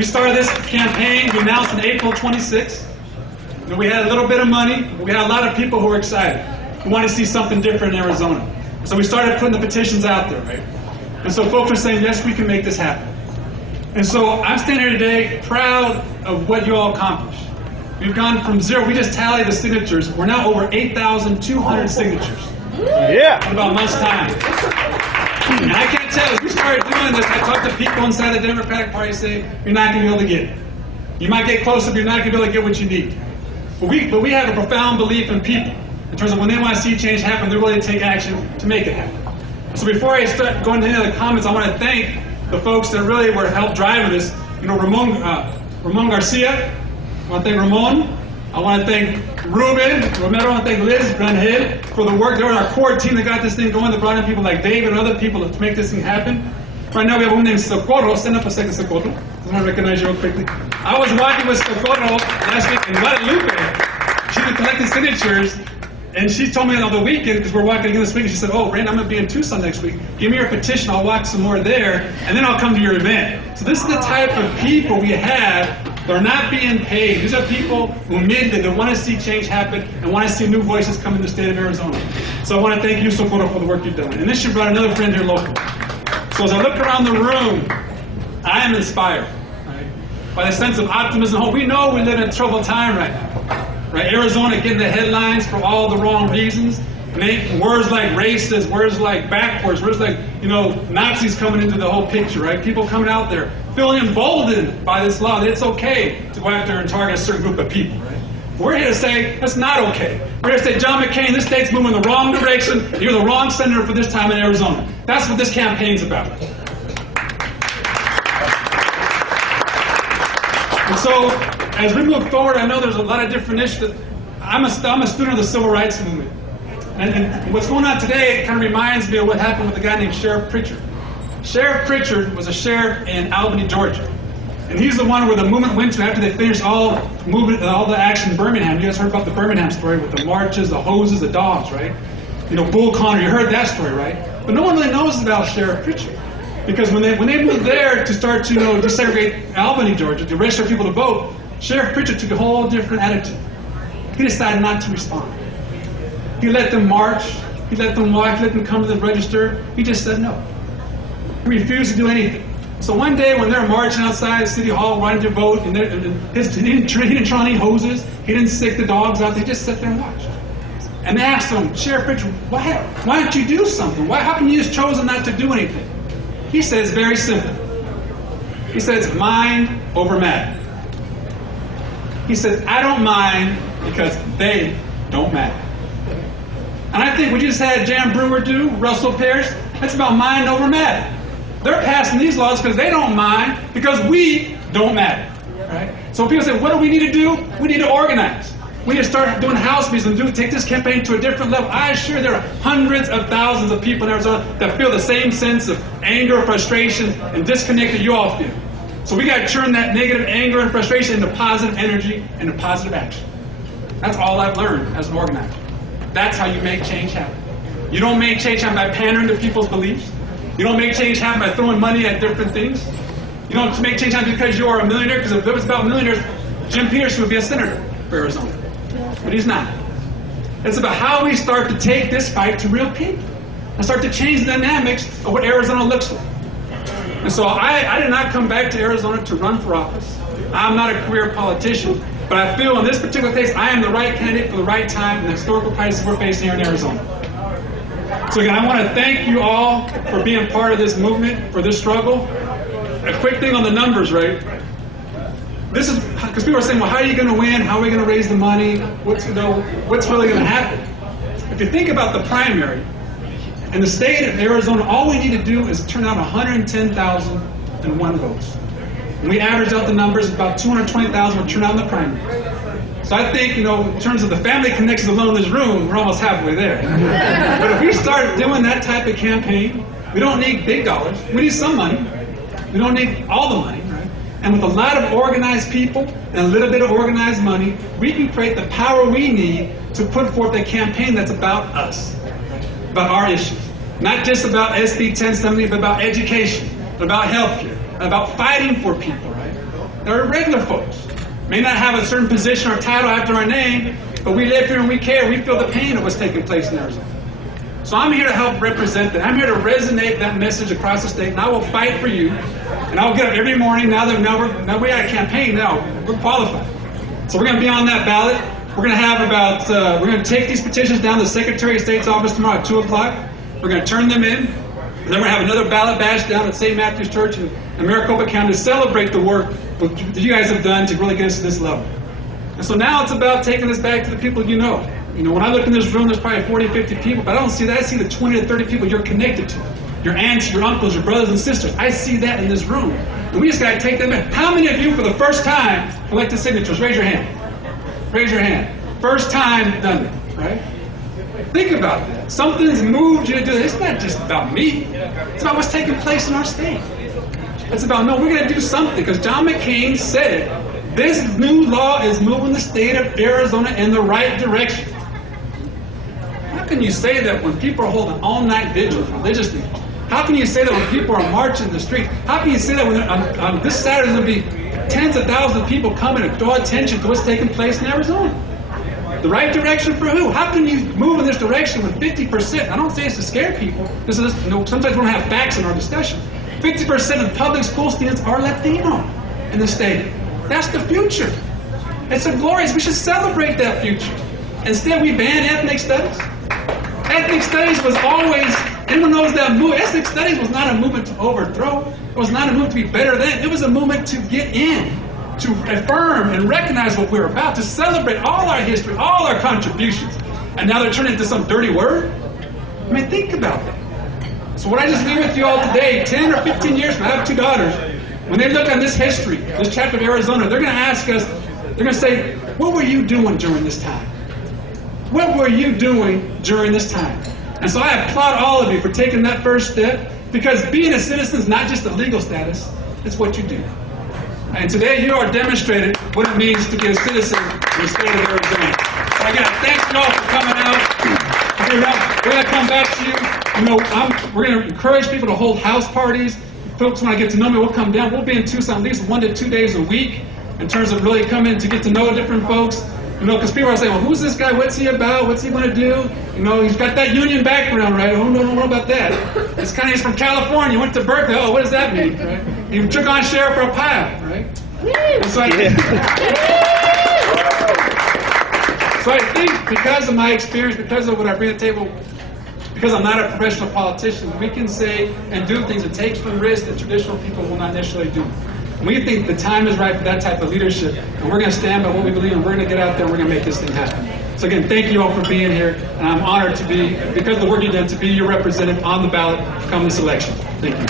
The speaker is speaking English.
We started this campaign, we announced on April 26th. And we had a little bit of money, but we had a lot of people who were excited, who wanted to see something different in Arizona. So we started putting the petitions out there, right? And so folks are saying, yes, we can make this happen. And so I'm standing here today proud of what you all accomplished. We've gone from zero, we just tallied the signatures. We're now over 8,200 signatures. Yeah. In about a month's time. And I can't tell you, as we started doing this, I talked to people inside the Democratic Party say, you're not going to be able to get it. You might get close, but you're not going to be able to get what you need. But we have a profound belief in people, in terms of when they want to see change happen, they're willing to take action to make it happen. So before I start going into any of the comments, I want to thank the folks that really were helped driving this. You know, Ramon Garcia, I want to thank Ramon. I want to thank Ruben Romero. I want to thank Liz Brunhead for the work. They were our core team that got this thing going. They brought in people like David and other people to make this thing happen. Right now we have a woman named Socorro. Stand up a second, Socorro. I want to recognize you real quickly. I was walking with Socorro last week in Guadalupe. She was collecting signatures, and she told me on the weekend, because we're walking again this week, and she said, oh, Rand, I'm going to be in Tucson next week. Give me your petition. I'll walk some more there, and then I'll come to your event. So this is the type of people we have. They're not being paid. These are people who admit that want to see change happen and want to see new voices come in the state of Arizona. So I want to thank you, Socorro, for the work you've done. And then she brought another friend here locally. So as I look around the room, I am inspired, right, by the sense of optimism and hope. We know we live in a troubled time right now. Right? Arizona getting the headlines for all the wrong reasons. And words like racist, words like backwards, words like, Nazis coming into the whole picture, right? People coming out there feeling emboldened by this law that it's okay to go after and target a certain group of people, right? We're here to say that's not okay. We're here to say, John McCain, this state's moving in the wrong direction. You're the wrong senator for this time in Arizona. That's what this campaign's about. And so, as we move forward, I know there's a lot of different issues. I'm a student of the civil rights movement. And what's going on today kind of reminds me of what happened with a guy named Sheriff Pritchard. Sheriff Pritchard was a sheriff in Albany, Georgia. And he's the one where the movement went to after they finished all the action in Birmingham. You guys heard about the Birmingham story with the marches, the hoses, the dogs, right? Bull Connor, you heard that story, right? But no one really knows about Sheriff Pritchard. Because when they moved there to start to desegregate Albany, Georgia, to register people to vote, Sheriff Pritchard took a whole different attitude. He decided not to respond. He let them march, he let them walk, he let them come to the register. He just said no. He refused to do anything. So one day when they're marching outside City Hall wanting to vote, and he didn't try any hoses, he didn't stick the dogs out, they just sat there and watched. And they asked him, Sheriff Pritchard, why don't you do something? How come you just chosen not to do anything? He said it's very simple. He says, mind over matter. He says, I don't mind because they don't matter. And I think what you just had Jan Brewer do, Russell Parrish, that's about mind over matter. They're passing these laws because they don't mind, because we don't matter. Right? So people say, what do we need to do? We need to organize. We need to start doing house meetings and take this campaign to a different level. I assure there are hundreds of thousands of people in Arizona that feel the same sense of anger, frustration, and disconnect that you all feel. So we got to turn that negative anger and frustration into positive energy and into positive action. That's all I've learned as an organizer. That's how you make change happen. You don't make change happen by pandering to people's beliefs. You don't make change happen by throwing money at different things. You don't make change happen because you are a millionaire, because if it was about millionaires, Jim Peterson would be a senator for Arizona. But he's not. It's about how we start to take this fight to real people and start to change the dynamics of what Arizona looks like. And so I did not come back to Arizona to run for office. I'm not a career politician. But I feel in this particular case, I am the right candidate for the right time in the historical crisis we're facing here in Arizona. So again, I want to thank you all for being part of this movement, for this struggle. A quick thing on the numbers, right? This is, because people are saying, well, how are you going to win? How are we going to raise the money? What's really going to happen? If you think about the primary, in the state of Arizona, all we need to do is turn out 110,001 votes. And we average out the numbers, about 220,000 will turn out in the primary. So I think, in terms of the family connections alone in this room, we're almost halfway there. But if we start doing that type of campaign, we don't need big dollars. We need some money. We don't need all the money, right? And with a lot of organized people and a little bit of organized money, we can create the power we need to put forth a campaign that's about us, about our issues. Not just about SB 1070, but about education, about healthcare, about fighting for people, right? There are regular folks. May not have a certain position or title after our name, but we live here and we care. We feel the pain of what's taking place in Arizona. So I'm here to help represent that. I'm here to resonate that message across the state, and I will fight for you. And I'll get up every morning now that we had a campaign. Now we're qualified. So we're going to be on that ballot. We're going to have we're going to take these petitions down to the Secretary of State's office tomorrow at 2 o'clock. We're going to turn them in. And then we're going to have another ballot bash down at St. Matthew's Church in Maricopa County to celebrate the work that you guys have done to really get us to this level. And so now it's about taking this back to the people you know. You know, when I look in this room, there's probably 40, 50 people, but I don't see that. I see the 20 to 30 people you're connected to. Your aunts, your uncles, your brothers and sisters. I see that in this room. And we just got to take them in. How many of you, for the first time, collected signatures? Raise your hand. Raise your hand. First time done it, right? Think about that. Something's moved you to do this. It's not just about me. It's about what's taking place in our state. It's about, no, we're going to do something, because John McCain said it. This new law is moving the state of Arizona in the right direction. How can you say that when people are holding all-night vigils religiously? How can you say that when people are marching the street? How can you say that when on this Saturday there's going to be tens of thousands of people coming to draw attention to what's taking place in Arizona? The right direction for who? How can you move in this direction with 50%? I don't say it's to scare people. Sometimes we don't have facts in our discussion. 50% of public school students are Latino in the state. That's the future. It's a glorious. We should celebrate that future. Instead, we ban ethnic studies. Ethnic studies was always, anyone knows that movement. Ethnic studies was not a movement to overthrow. It was not a movement to be better than. It was a movement to get in, to affirm and recognize what we're about, to celebrate all our history, all our contributions. And now they're turning into some dirty word? I mean, think about that. So what I just leave with you all today, 10 or 15 years from now, I have 2 daughters, when they look on this history, this chapter of Arizona, they're going to ask us, they're going to say, what were you doing during this time? What were you doing during this time? And so I applaud all of you for taking that first step, because being a citizen is not just a legal status, it's what you do. And today you are demonstrating what it means to be a citizen in the state of Arizona. So again, thanks you all for coming out. We're going to come back to you. You know, we're going to encourage people to hold house parties. Folks, when I get to know me, we'll come down. We'll be in Tucson at least 1 to 2 days a week in terms of really coming to get to know different folks. You know, because people are saying, well, who's this guy? What's he about? What's he going to do? You know, he's got that union background, right? Oh, no, don't know about that. He's from California, went to Berkeley. Oh, what does that mean, right? He took on sheriff for a pile, right? So I think because of my experience, because of what I bring to the table, because I'm not a professional politician, we can say and do things and take some risks that traditional people will not necessarily do. We think the time is right for that type of leadership, and we're going to stand by what we believe, and we're going to get out there and we're going to make this thing happen. So again, thank you all for being here, and I'm honored to be, because of the work you've done, to be your representative on the ballot come this election. Thank you.